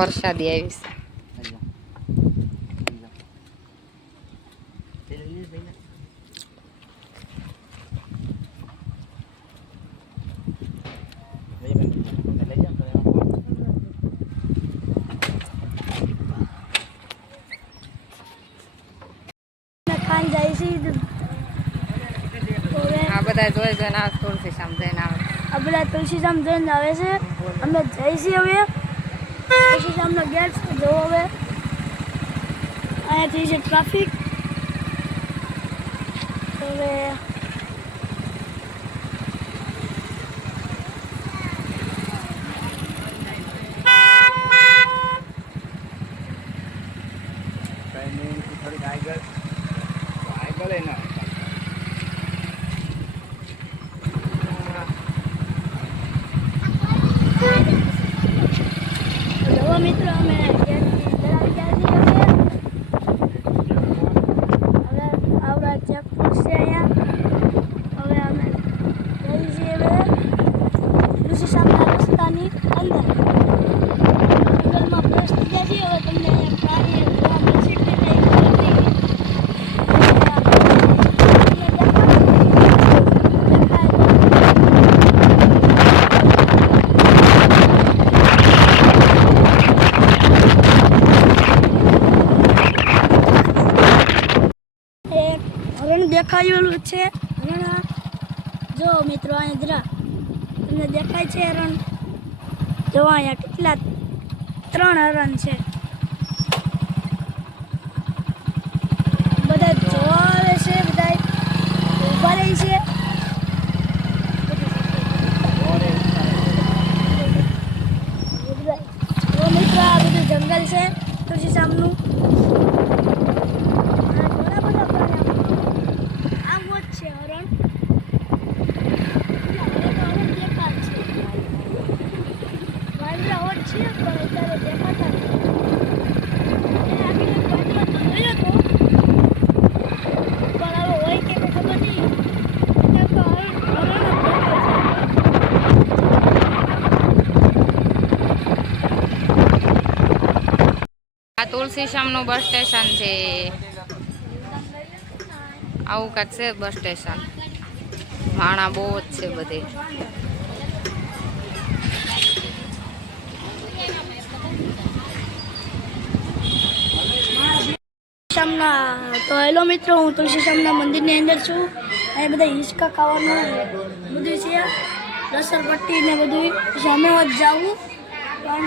પ્રસાદી આવી આ બધા જોઈ જોઈને આવે તુલસી શામ જઈને આવે આ બધા તુલસી શામ જઈને આવે છે અમે જઈશી હવે તુલસી શામનો ગેટ જો હવે અહીંયાથી છે ટ્રાફિક હવે મિત્રો અમે હવે આવડા ચેકપોસ્ટ છે અહીંયા હવે અમે જઈએ છીએ હવે તુલસી શામના રસ્તાની અંદર જંગલમાં પ્રવેશ થઈ ગયા છીએ. હવે તમને પ્રાણી જોવા મળશે કે નહીં દેખાયેલું છે હરણ. જો મિત્રો અહીંયા જરા તમને દેખાય છે હરણ. જો અહીંયા કેટલા 3 હરણ છે. બધા જોવા આવે છે, બધા ઊભા રહી છે. જો મિત્રો આ બધું જંગલ છે તુલસી શામનું. આ તુલસી શામનું બસ સ્ટેશન છે. આવું કાંક છે બસ સ્ટેશન. માણા બહુ જ છે બધે. તો હેલો મિત્રો, હું તુલસી શામના મંદિરની અંદર છું. અહીં બધા હિંચકા ખાવાનું બધું છે, લસરપટ્ટી ને બધું. સામે જ જાવું પણ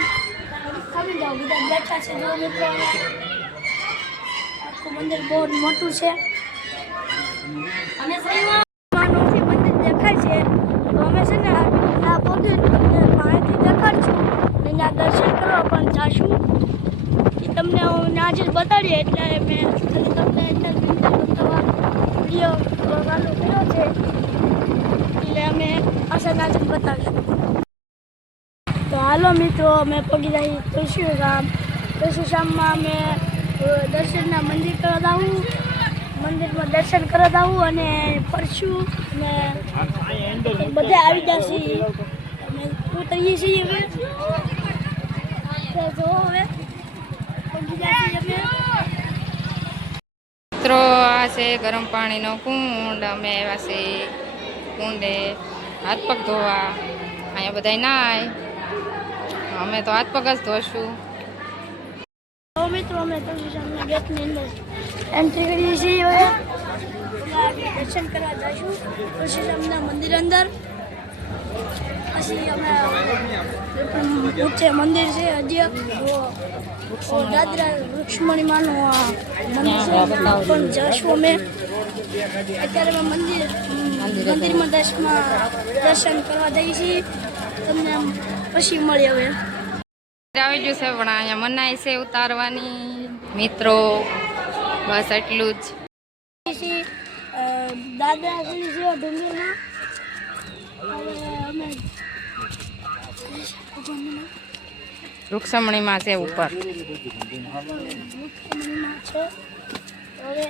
ખાલી જાઉં. બધા બેઠા છે. જો મિત્રો આખું મંદિર બહુ મોટું છે અને મંદિર દેખાય છે. તો અમે છે ને આ પગે પાણીથી દેખાડશું ને ત્યાં દર્શન કરવા પણ જાશું. એ તમને હું આજે જ બતાડીએ એટલે મેં ખાલી તમને વિડીયો ચાલુ કર્યો છે. એટલે અમે આશા આજે જ બતાવીશું. તો હાલો મિત્રો, અમે પગી રહી તુલસી શામમાં અમે દર્શનના મંદિર કરવા આવું. મંદિરમાં દર્શન કરવા આવું અને ફરશું અને બધા આવી જશે. અમે ઉતરીએ છીએ હવે. જો હવે મિત્રો આ છે ગરમ પાણીનો કુંડ. અમે આવ્યા છે કુંડે હાથ પગ ધોવા. અહીંયા બધા નાય, અમે તો હાથ પગ જ ધોશું. મિત્રો અમે તુલસી શામના ગેટની અંદર એન્ટ્રી કરીએ છીએ. હવે દર્શન કરવા જઈશું તુલસી શામના મંદિર અંદર. પછી અમે ઊંચે મંદિર છે હજી દાદરા વૃક્ષમણી માનું મંદિર છે પણ જશું અમે અત્યારે અમે મંદિરમાં દર્શન કરવા જઈએ છીએ તમને પછી મળી હવે આવી ગયું છે પણ અહીંયા મનાય છે ઉતારવાની મિત્રો બસ એટલું જ દાદરા ગલી છે ડુંગરમાં હવે અમે વૃક્ષમણીમાં છે ઉપર વૃક્ષમણીમાં છે હવે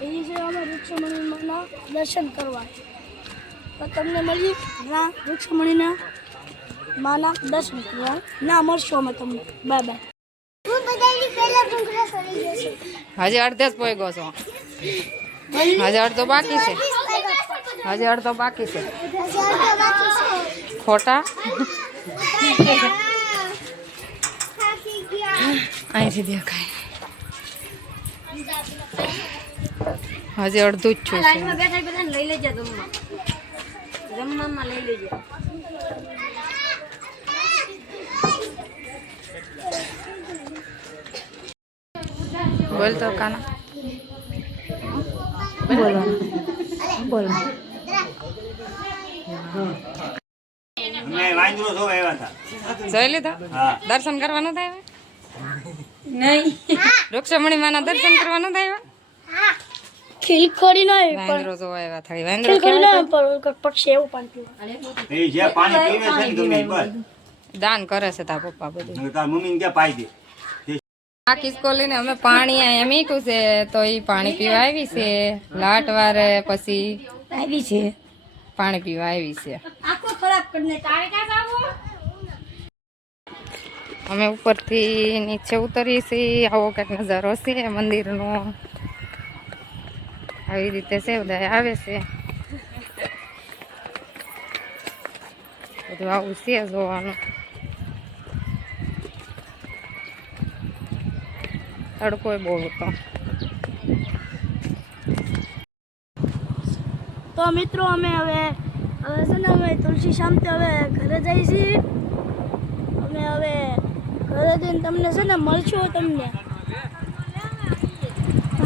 એ છે અમે વૃક્ષમણીના દર્શન કરવા તો તમને મળી ના વૃક્ષમણીના માના દર્શન કરવા ના મળશો અમે તમને બાય બાય હું બધાની પહેલા ડુંગરા ચડી ગયો છું હજી અડધે જ પહોંચ્યો છો હજી અડધો બાકી છે હજી અડધો બાકી છે ખોટા અહીંથી દેખાય હજી અડધું જ છું લઈ લેજે જમવામાં લઈ લેજે બોલ તો કાના બોલો બોલો જોઈ લીધા દર્શન કરવા નતા આવ્યા નહીં વૃક્ષમણી માના દર્શન કરવા નતા આવ્યા ખીલખોડી નહીં વાંદરો જોવા આવ્યા થાય ખીલખોડી નહીં પણ પક્ષી એવું પાણી દાન કરે છે તાર પપ્પા બધું મમ્મી ક્યાં પાઈ દે આ કિસ્કો લઈને અમે પાણી અહીંયા મૂક્યું છે તો એ પાણી પીવા આવી છે લાટ વારે પછી આવી છે પાણી પીવા આવી છે આખો ખરાબ કરીને તારે ક્યાં જાવું અમે ઉપરથી નીચે ઉતરીએ છીએ આવો કંઈક નજારો છે મંદિરનો આવી રીતે છે બધા આવે છે બધું આવું છે જોવાનું તડકો બહુ હતો તો મિત્રો અમે હવે છે ને અમે તુલસી શામથી હવે ઘરે જઈએ છીએ અમે હવે ઘરે જઈને તમને છે ને મળશું તમને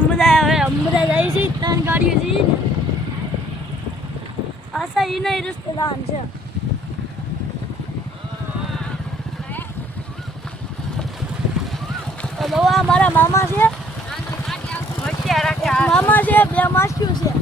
બધા જઈએ છીએ 3 ગાડીઓ જઈએ ને આશા એ નહીં રસ્તે દાન છે તો મારા મામા છે 2 માસીઓ છે